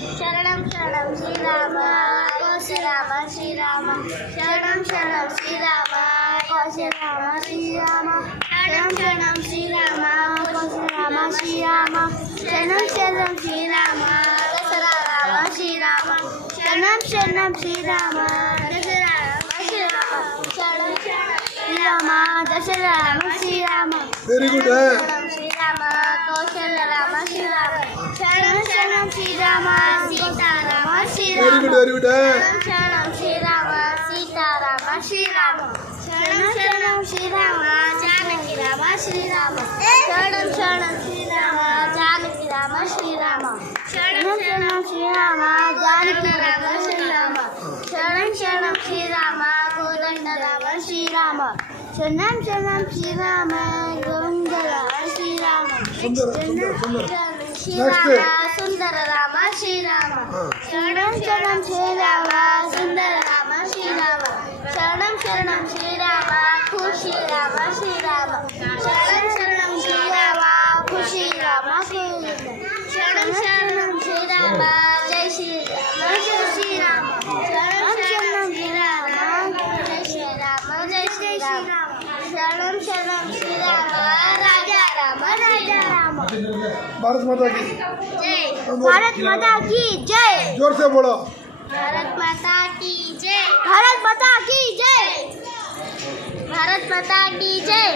శరణం శరణం శ్రీరామ కోశరామ శ్రీరామ శరణం శరణం శ్రీరామ కోశరామ శ్రీరామ శరణం శరణం శ్రీరామ కోశరామ శ్రీరామ శరణం శరణం శ్రీరామ దసరా రామ శ్రీరామ శరణం శరణం శ్రీరామ దసరా రామ శ్రీరామ శరణం శరణం శ్రీరామ దసరా రామ శ్రీరామ వెరీ గుడ్ శ్రీరామ కౌశల రామ శ్రీరామ శరణం శరణం శ్రీరామ సీతారామ శ్రీరామ వెరీ గుడ్ శరణం శ్రీరామ సీతారామ శ్రీరామ శరణం శరణం శ్రీరామ జానకి రామ శ్రీరామ శరణం శరణం శ్రీరామ జానకి రామ శ్రీరామ శరణం శరణం శ్రీరామ జానకి రామ శ్రీరామ శరణం శరణం శ్రీరామ కోదండ రామ శ్రీరామ శరణం శరణం శ్రీరామ గోవింద రామ శ్రీరామ శ్రీరామ సుందర రామ శ్రీరామ శరణం శరణం శ్రీరామ సుందర రామ శ్రీరామ శరణం శరణం శ్రీరామ ఖుషి రామ శ్రీరామ శరణం శరణం శ్రీరామ ఖుషి రామ శరణం శరణం శ్రీరామ జై శ్రీరామ జై శ్రీరామ శరణం శరణం శ్రీరామ జై శ్రీరామ జై శ్రీరామ శరణం శరణం శ్రీరామ రాజా రామ రాజా రామ भारत माता की जय भारत माता की जय जोर से बोलो भारत माता की जय भारत माता की जय भारत माता की जय।